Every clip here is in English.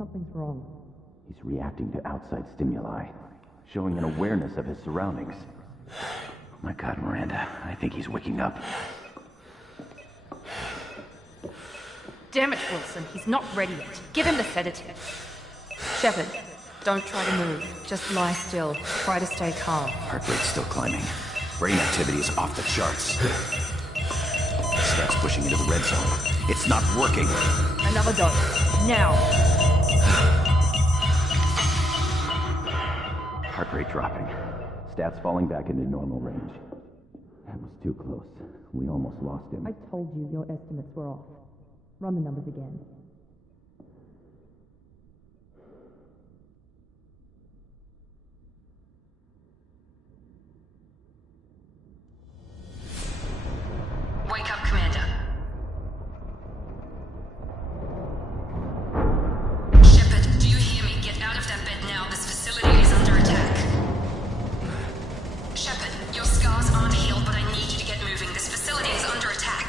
Something's wrong. He's reacting to outside stimuli, showing an awareness of his surroundings. Oh my God, Miranda, I think he's waking up. Damn it, Wilson, he's not ready yet. Give him the sedative. Shepard, don't try to move. Just lie still. Try to stay calm. Heart rate's still climbing. Brain activity is off the charts. Stats pushing into the red zone. It's not working. Another dose. Now. Heart rate dropping. Stats falling back into normal range. That was too close. We almost lost him. I told you your estimates were off. Run the numbers again. Wake up, Commander. Shepard, do you hear me? Get out of that bed now. This facility is under attack. Shepard, your scars aren't healed, but I need you to get moving. This facility is under attack.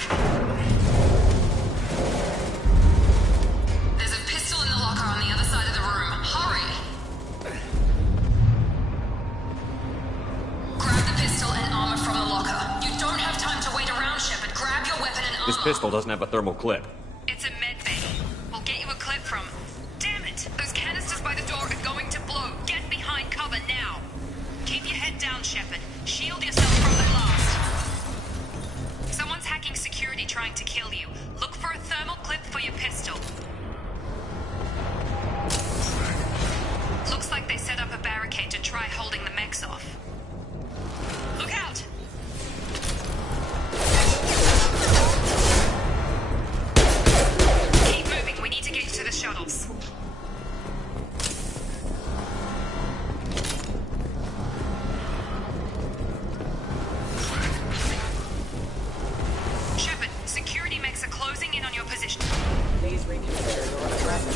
There's a pistol in the locker on the other side of the room. Hurry! Grab the pistol and armor from the locker. You don't have time to wait around, Shepard. Grab your weapon and armor. This pistol doesn't have a thermal clip. It's a med bay. We'll get you a clip from... Damn it! Those canisters by the door are going to blow. Get behind cover now. Keep your head down, Shepard. Shield yourself from the blast. Someone's hacking security trying to kill you. Look for a thermal clip for your pistol. Looks like they set up a barricade to try holding the mechs off. Look out! Keep moving. We need to get you to the shuttles. Shepard, security mechs are closing in on your position. Please reconsider your address.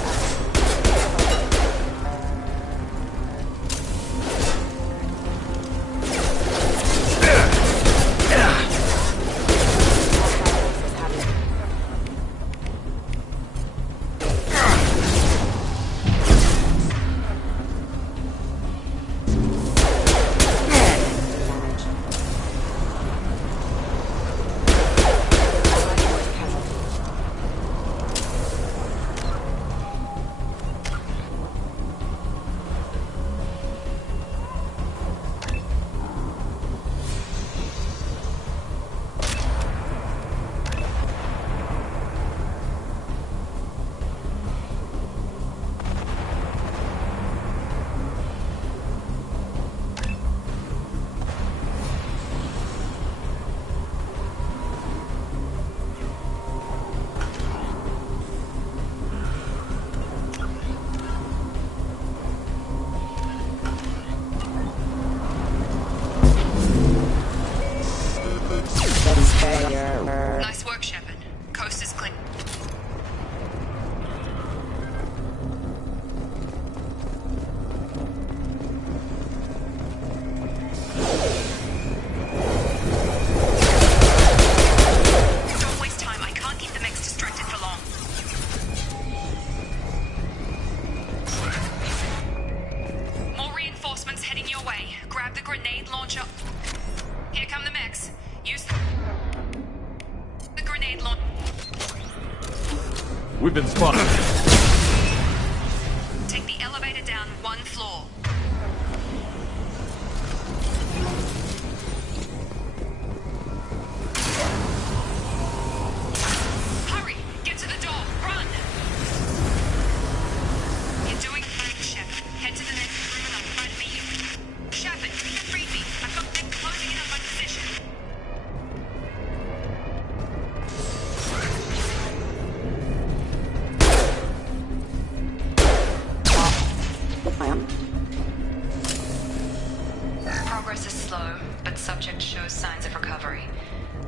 Nice work, Shepard. Coast is clear. Don't waste time. I can't keep the mechs distracted for long. More reinforcements heading your way. Grab the grenade launcher. Here come the mechs. Use the grenade launcher. We've been spotted. Take the elevator down one floor. Hurry! Get to the door! Run! You're doing fine, Shepard. Head to the next room and I'll try to meet you. Shepard, read me. I've got them closing in on my position. Progress is slow, but subject shows signs of recovery.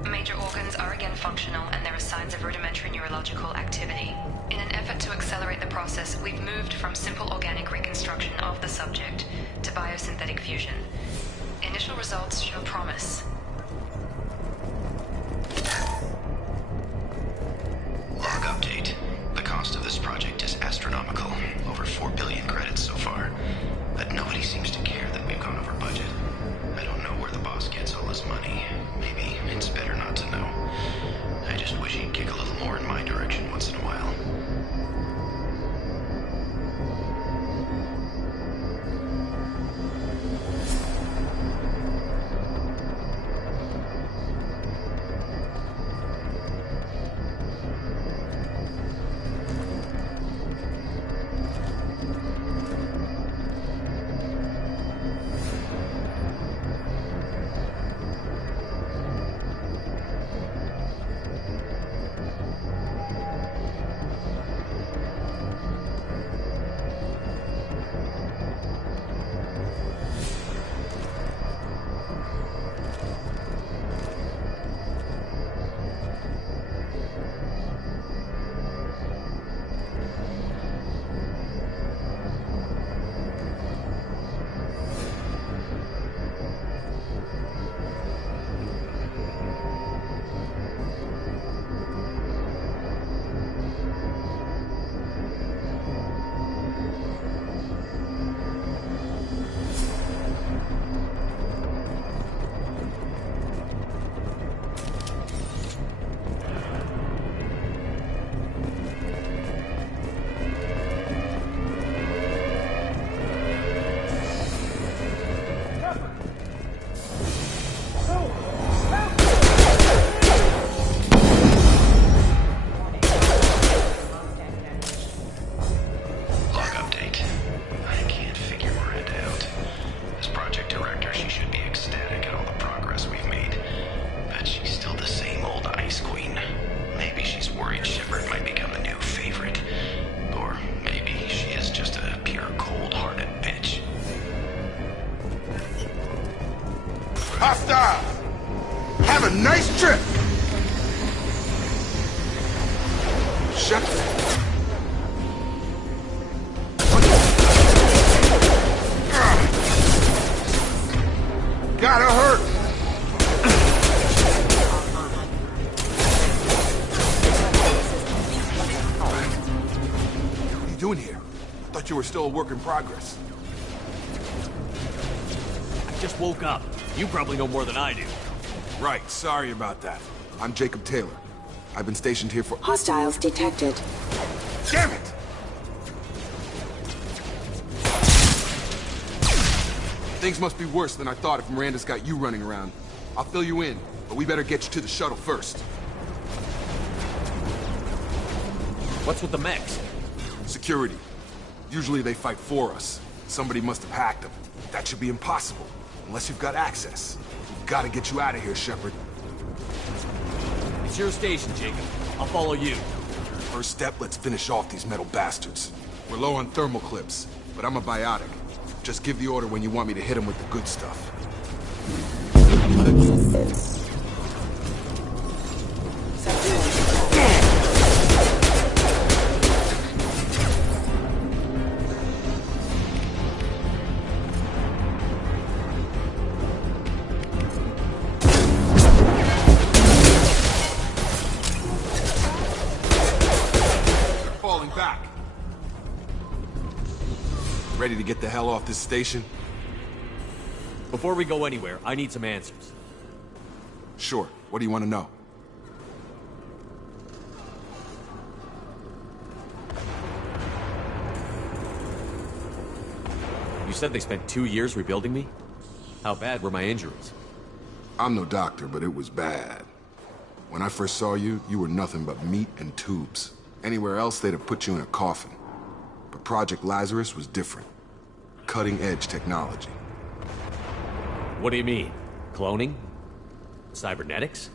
Major organs are again functional, and there are signs of rudimentary neurological activity. In an effort to accelerate the process, we've moved from simple organic reconstruction of the subject to biosynthetic fusion. Initial results show promise. Log update. The cost of this project is astronomical. Over 4 billion credits so far, but nobody seems to care that we've gone over budget. I don't know where the boss gets all his money. Maybe it's better not to know. I just wish he'd kick a little more in my direction once in a while. Hostile! Have a nice trip! Shut Gotta hurt! What are you doing here? I thought you were still a work in progress. I just woke up. You probably know more than I do. Right, sorry about that. I'm Jacob Taylor. I've been stationed here for— Hostiles detected. Damn it! Things must be worse than I thought if Miranda's got you running around. I'll fill you in, but we better get you to the shuttle first. What's with the mechs? Security. Usually they fight for us. Somebody must have hacked them. That should be impossible, unless you've got access. We've got to get you out of here, Shepard. It's your station, Jacob. I'll follow you. First step, let's finish off these metal bastards. We're low on thermal clips, but I'm a biotic. Just give the order when you want me to hit them with the good stuff. Ready to get the hell off this station? Before we go anywhere, I need some answers. Sure. What do you want to know? You said they spent 2 years rebuilding me? How bad were my injuries? I'm no doctor, but it was bad. When I first saw you, you were nothing but meat and tubes. Anywhere else, they'd have put you in a coffin. But Project Lazarus was different. Cutting-edge technology. What do you mean? Cloning? Cybernetics?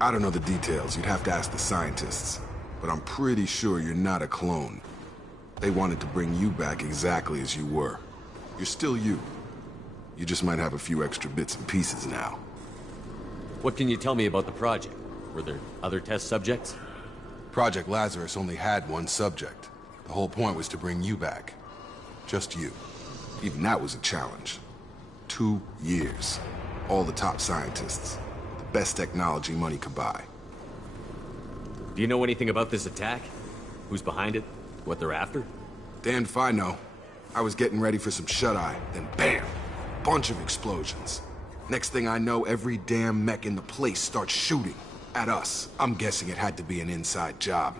I don't know the details. You'd have to ask the scientists. But I'm pretty sure you're not a clone. They wanted to bring you back exactly as you were. You're still you. You just might have a few extra bits and pieces now. What can you tell me about the project? Were there other test subjects? Project Lazarus only had one subject. The whole point was to bring you back. Just you. Even that was a challenge. 2 years. All the top scientists. The best technology money could buy. Do you know anything about this attack? Who's behind it? What they're after? Damned if I know. I was getting ready for some shut-eye, then bam! Bunch of explosions. Next thing I know, every damn mech in the place starts shooting. At us. I'm guessing it had to be an inside job.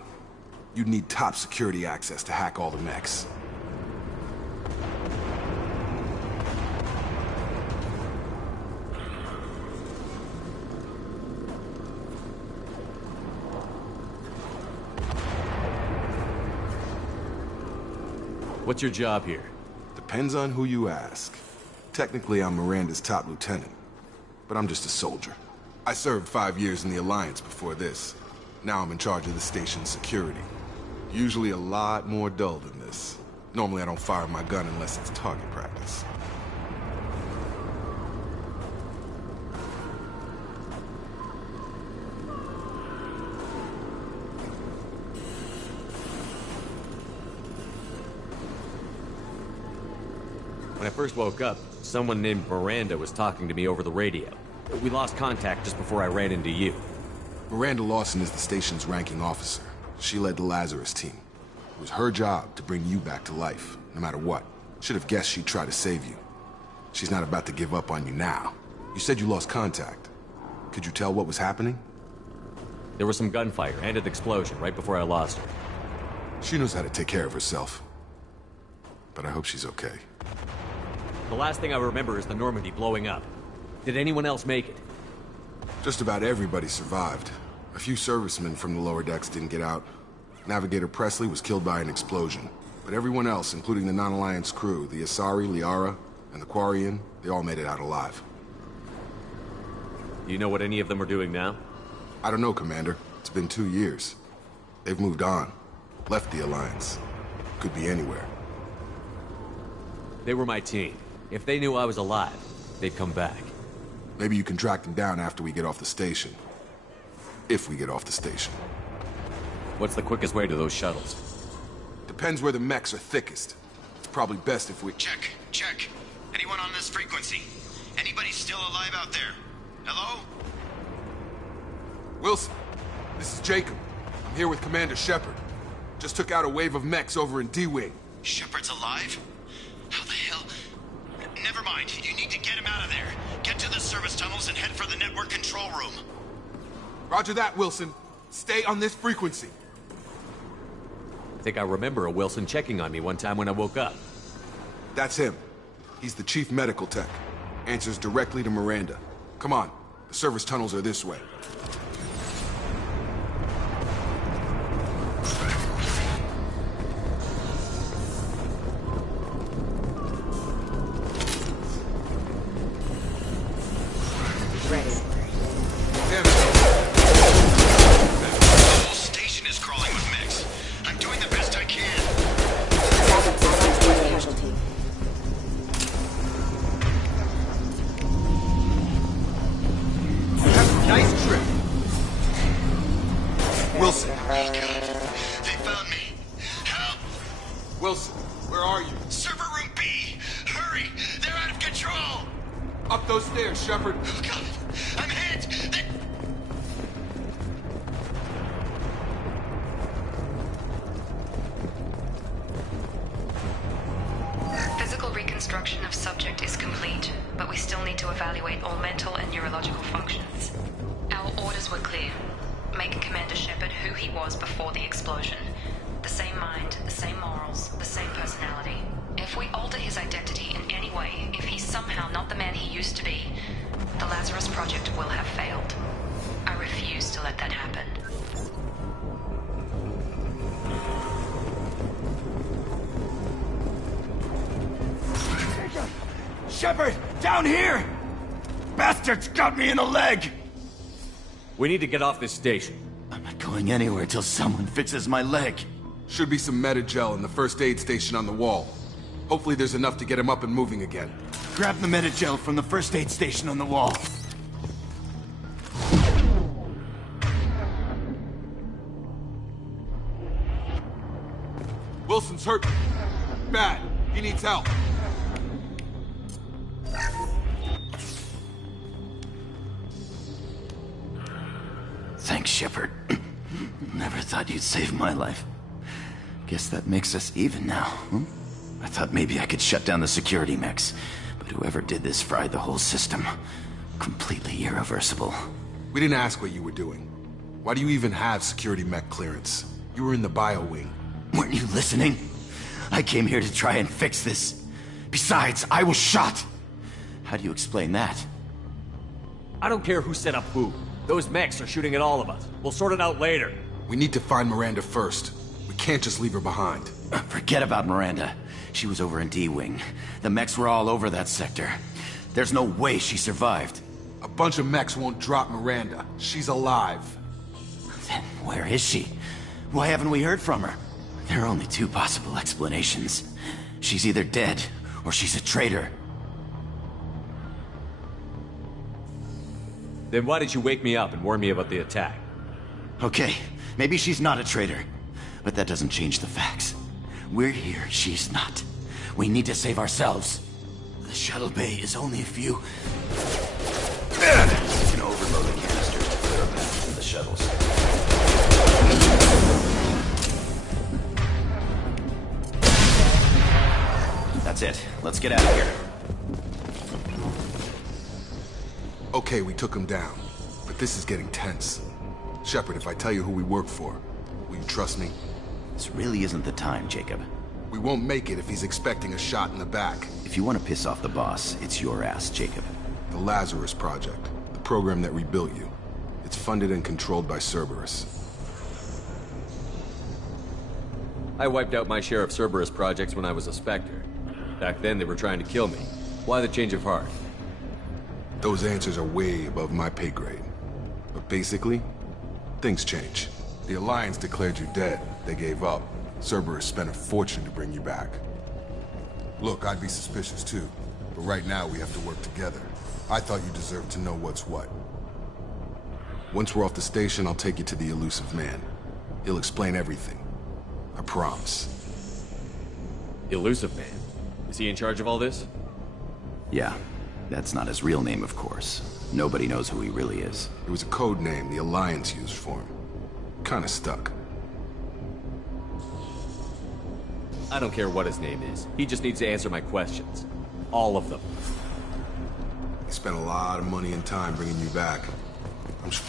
You'd need top security access to hack all the mechs. What's your job here? Depends on who you ask. Technically, I'm Miranda's top lieutenant, but I'm just a soldier. I served 5 years in the Alliance before this. Now I'm in charge of the station's security. Usually a lot more dull than this. Normally I don't fire my gun unless it's target practice. When I first woke up, someone named Miranda was talking to me over the radio. We lost contact just before I ran into you. Miranda Lawson is the station's ranking officer. She led the Lazarus team. It was her job to bring you back to life, no matter what. Should have guessed she'd try to save you. She's not about to give up on you now. You said you lost contact. Could you tell what was happening? There was some gunfire and an explosion right before I lost her. She knows how to take care of herself. But I hope she's okay. The last thing I remember is the Normandy blowing up. Did anyone else make it? Just about everybody survived. A few servicemen from the lower decks didn't get out. Navigator Presley was killed by an explosion. But everyone else, including the non-Alliance crew, the Asari, Liara, and the Quarian, they all made it out alive. Do you know what any of them are doing now? I don't know, Commander. It's been 2 years. They've moved on. Left the Alliance. Could be anywhere. They were my team. If they knew I was alive, they'd come back. Maybe you can track them down after we get off the station. If we get off the station. What's the quickest way to those shuttles? Depends where the mechs are thickest. It's probably best if we... Check, check. Anyone on this frequency? Anybody still alive out there? Hello? Wilson, this is Jacob. I'm here with Commander Shepard. Just took out a wave of mechs over in D-Wing. Shepard's alive? How the hell? Never mind. You need to get him out of there. Get to the service tunnels and head for the network control room. Roger that, Wilson. Stay on this frequency. I think I remember a Wilson checking on me one time when I woke up. That's him. He's the chief medical tech. Answers directly to Miranda. Come on. The service tunnels are this way. Ready. Damn The it. whole station is crawling with mechs. I'm doing the best I can. Backup satellites for the casualty. Nice trip. Wilson. They found me. Help! Wilson, where are you? Server room B! Hurry! They're out of control! Up those stairs, Shepard. Oh, God! I'm hit! They... Physical reconstruction of subject is complete, but we still need to evaluate all mental and neurological functions. Our orders were clear. Make Commander Shepard who he was before the explosion. The same mind, the same morals, the same personality. If we alter his identity in any way, if he's somehow not the man he used to be, the Lazarus Project will have failed. I refuse to let that happen. Shepard, down here! Bastards got me in the leg! We need to get off this station. I'm not going anywhere till someone fixes my leg. Should be some Metagel in the first aid station on the wall. Hopefully there's enough to get him up and moving again. Grab the Metagel from the first aid station on the wall. Wilson's hurt. Bad. He needs help. Thanks, Shepard. Never thought you'd save my life. Guess that makes us even now, hmm? I thought maybe I could shut down the security mechs, but whoever did this fried the whole system. Completely irreversible. We didn't ask what you were doing. Why do you even have security mech clearance? You were in the bio wing. Weren't you listening? I came here to try and fix this. Besides, I was shot! How do you explain that? I don't care who set up who. Those mechs are shooting at all of us. We'll sort it out later. We need to find Miranda first. We can't just leave her behind. Forget about Miranda. She was over in D-Wing. The mechs were all over that sector. There's no way she survived. A bunch of mechs won't drop Miranda. She's alive. Then where is she? Why haven't we heard from her? There are only two possible explanations. She's either dead, or she's a traitor. Then why did you wake me up and warn me about the attack? Okay, maybe she's not a traitor. But that doesn't change the facts. We're here, she's not. We need to save ourselves. The shuttle bay is only a few... You can overload the canisters to clear a path to the shuttles. That's it. Let's get out of here. Okay, we took him down. But this is getting tense. Shepard, if I tell you who we work for, will you trust me? This really isn't the time, Jacob. We won't make it if he's expecting a shot in the back. If you want to piss off the boss, it's your ass, Jacob. The Lazarus Project. The program that rebuilt you. It's funded and controlled by Cerberus. I wiped out my share of Cerberus projects when I was a Spectre. Back then they were trying to kill me. Why the change of heart? Those answers are way above my pay grade. But basically, things change. The Alliance declared you dead. They gave up. Cerberus spent a fortune to bring you back. Look, I'd be suspicious too. But right now we have to work together. I thought you deserved to know what's what. Once we're off the station, I'll take you to the elusive man. He'll explain everything. I promise. Elusive Man? Is he in charge of all this? Yeah. That's not his real name, of course. Nobody knows who he really is. It was a code name the Alliance used for him. Kinda stuck. I don't care what his name is. He just needs to answer my questions. All of them. He spent a lot of money and time bringing you back. I'm sure.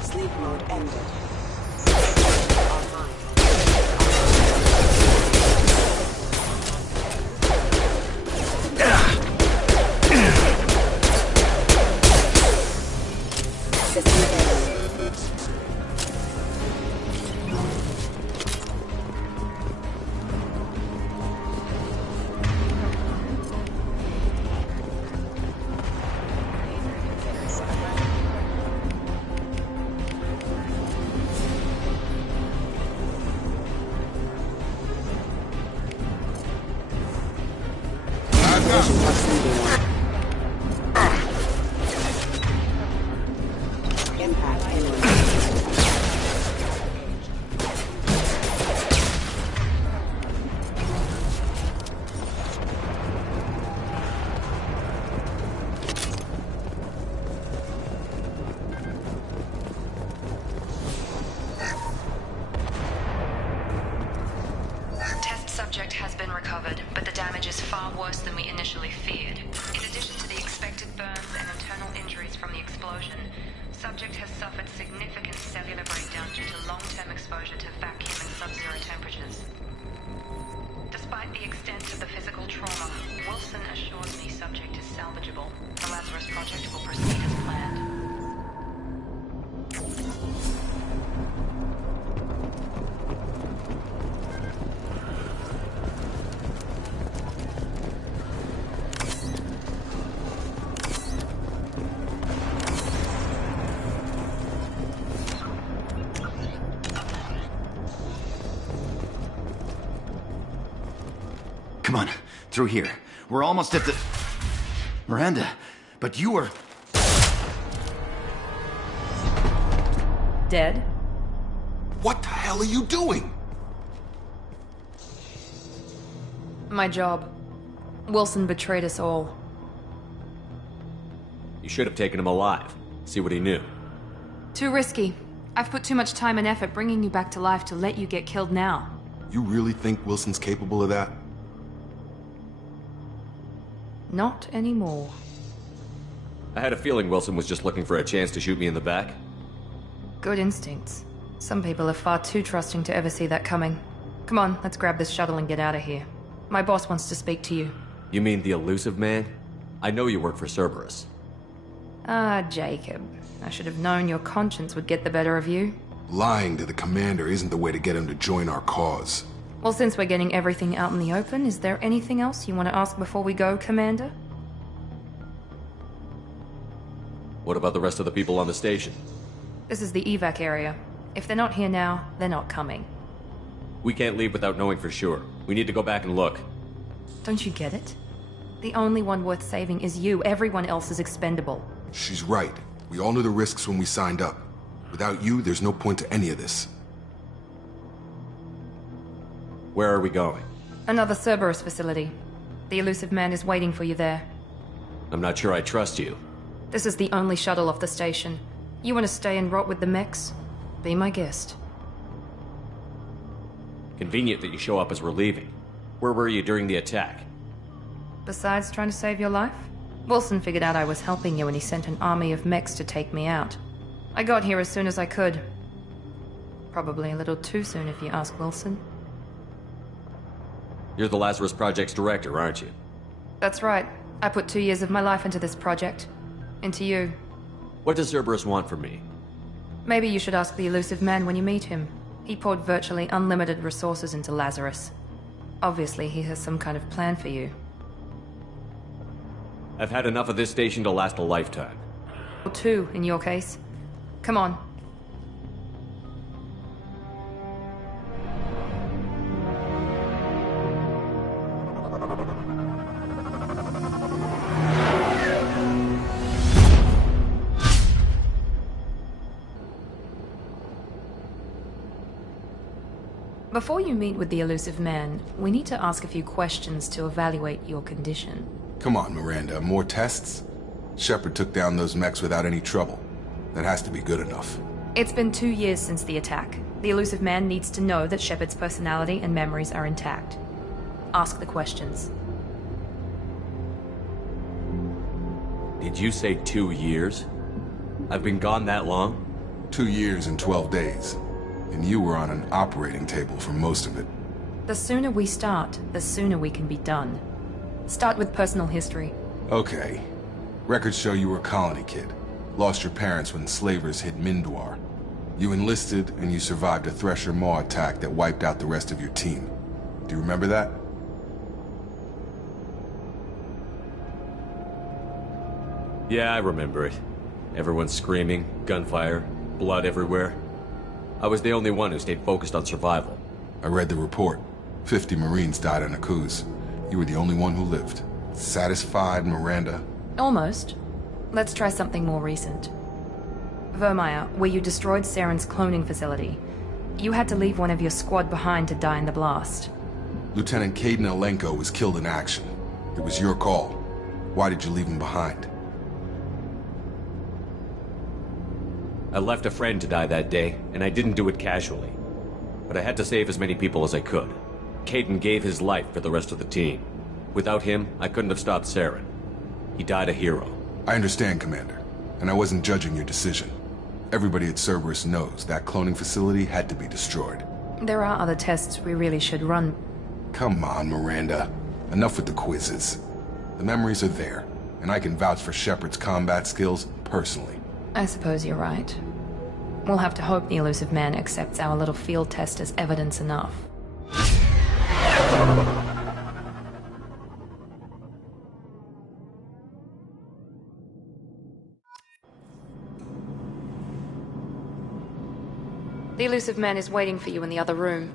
Sleep mode ended. Online. System failure. Vision proximity. Impact imminent. Test subject has been recovered, but the damage is far worse than we initially feared. In addition to the expected burns and internal injuries from the explosion, subject has suffered significant cellular breakdown due to long-term exposure to vacuum and sub-zero temperatures. Despite the extent of the physical trauma, Wilson assures me subject is salvageable. The Lazarus Project will proceed as planned. Come on, through here. We're almost at the... Miranda, but you were... Dead? What the hell are you doing? My job. Wilson betrayed us all. You should have taken him alive. See what he knew. Too risky. I've put too much time and effort bringing you back to life to let you get killed now. You really think Wilson's capable of that? Not anymore. I had a feeling Wilson was just looking for a chance to shoot me in the back. Good instincts. Some people are far too trusting to ever see that coming. Come on, let's grab this shuttle and get out of here. My boss wants to speak to you. You mean the elusive man? I know you work for Cerberus. Ah, Jacob. I should have known your conscience would get the better of you. Lying to the commander isn't the way to get him to join our cause. Well, since we're getting everything out in the open, is there anything else you want to ask before we go, Commander? What about the rest of the people on the station? This is the evac area. If they're not here now, they're not coming. We can't leave without knowing for sure. We need to go back and look. Don't you get it? The only one worth saving is you. Everyone else is expendable. She's right. We all knew the risks when we signed up. Without you, there's no point to any of this. Where are we going? Another Cerberus facility. The elusive man is waiting for you there. I'm not sure I trust you. This is the only shuttle off the station. You want to stay and rot with the mechs? Be my guest. Convenient that you show up as we're leaving. Where were you during the attack? Besides trying to save your life, Wilson figured out I was helping you and he sent an army of mechs to take me out. I got here as soon as I could. Probably a little too soon if you ask Wilson. You're the Lazarus Project's director, aren't you? That's right. I put 2 years of my life into this project. Into you. What does Cerberus want from me? Maybe you should ask the elusive man when you meet him. He poured virtually unlimited resources into Lazarus. Obviously, he has some kind of plan for you. I've had enough of this station to last a lifetime. Or 2, in your case. Come on. Before you meet with the elusive man, we need to ask a few questions to evaluate your condition. Come on, Miranda, more tests? Shepard took down those mechs without any trouble. That has to be good enough. It's been 2 years since the attack. The elusive man needs to know that Shepard's personality and memories are intact. Ask the questions. Did you say 2 years? I've been gone that long? 2 years and 12 days. And you were on an operating table for most of it. The sooner we start, the sooner we can be done. Start with personal history. Okay. Records show you were a colony kid. Lost your parents when slavers hit Mindwar. You enlisted and you survived a Thresher Maw attack that wiped out the rest of your team. Do you remember that? Yeah, I remember it. Everyone screaming, gunfire, blood everywhere. I was the only one who stayed focused on survival. I read the report. 50 Marines died on Akuz. You were the only one who lived. Satisfied, Miranda? Almost. Let's try something more recent. Vermeer, where you destroyed Saren's cloning facility. You had to leave one of your squad behind to die in the blast. Lieutenant Caden Alenko was killed in action. It was your call. Why did you leave him behind? I left a friend to die that day, and I didn't do it casually. But I had to save as many people as I could. Caden gave his life for the rest of the team. Without him, I couldn't have stopped Saren. He died a hero. I understand, Commander. And I wasn't judging your decision. Everybody at Cerberus knows that cloning facility had to be destroyed. There are other tests we really should run. Come on, Miranda. Enough with the quizzes. The memories are there, and I can vouch for Shepard's combat skills personally. I suppose you're right. We'll have to hope the elusive man accepts our little field test as evidence enough. The elusive man is waiting for you in the other room.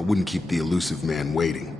I wouldn't keep the elusive man waiting.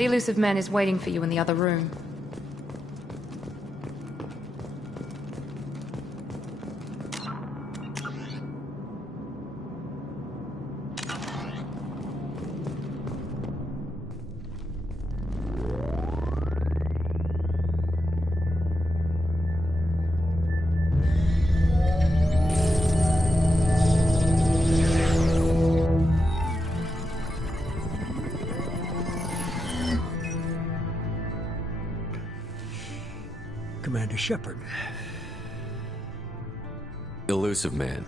The elusive man is waiting for you in the other room. Commander Shepard. Elusive man.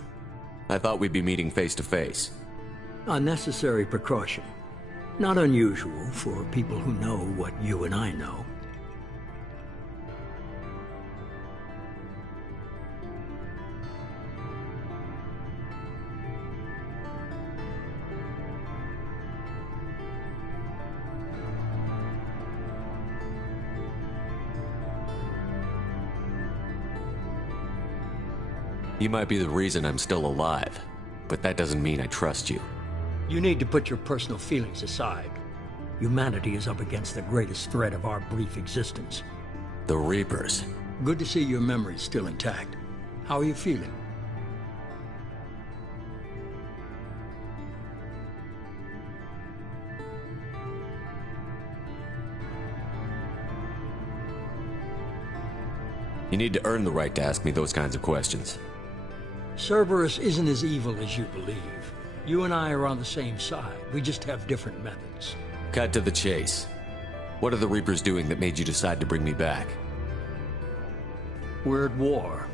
I thought we'd be meeting face to face. Unnecessary precaution. Not unusual for people who know what you and I know. You might be the reason I'm still alive, but that doesn't mean I trust you. You need to put your personal feelings aside. Humanity is up against the greatest threat of our brief existence. The Reapers. Good to see your memory's still intact. How are you feeling? You need to earn the right to ask me those kinds of questions. Cerberus isn't as evil as you believe. You and I are on the same side. We just have different methods. Cut to the chase. What are the Reapers doing that made you decide to bring me back? We're at war.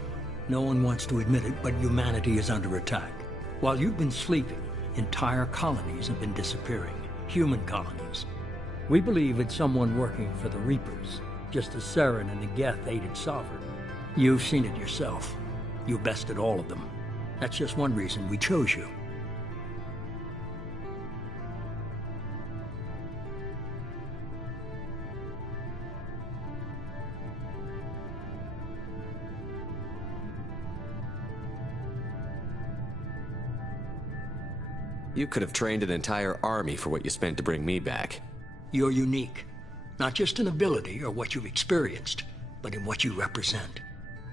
No one wants to admit it, but humanity is under attack. While you've been sleeping, entire colonies have been disappearing. Human colonies. We believe it's someone working for the Reapers, just as Saren and the Geth aided Sovereign. You've seen it yourself. You bested all of them. That's just one reason we chose you. You could have trained an entire army for what you spent to bring me back. You're unique. Not just in ability or what you've experienced, but in what you represent.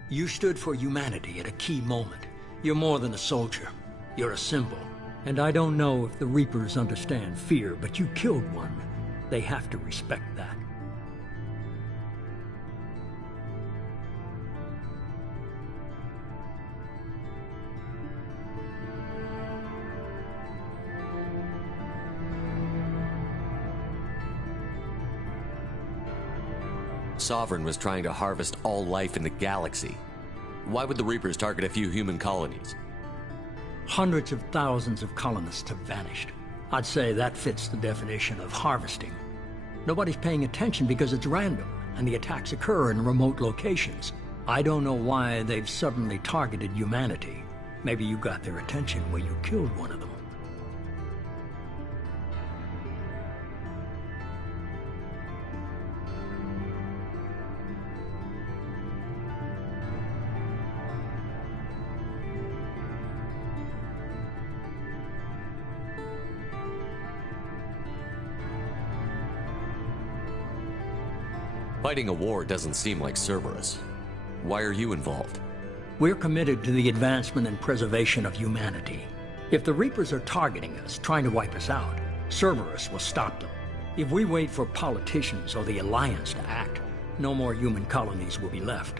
You stood for humanity at a key moment. You're more than a soldier. You're a symbol. And I don't know if the Reapers understand fear, but you killed one. They have to respect that. Sovereign was trying to harvest all life in the galaxy. Why would the Reapers target a few human colonies? Hundreds of thousands of colonists have vanished. I'd say that fits the definition of harvesting. Nobody's paying attention because it's random, and the attacks occur in remote locations. I don't know why they've suddenly targeted humanity. Maybe you got their attention when you killed one of them. Fighting a war doesn't seem like Cerberus. Why are you involved? We're committed to the advancement and preservation of humanity. If the Reapers are targeting us, trying to wipe us out, Cerberus will stop them. If we wait for politicians or the Alliance to act, no more human colonies will be left.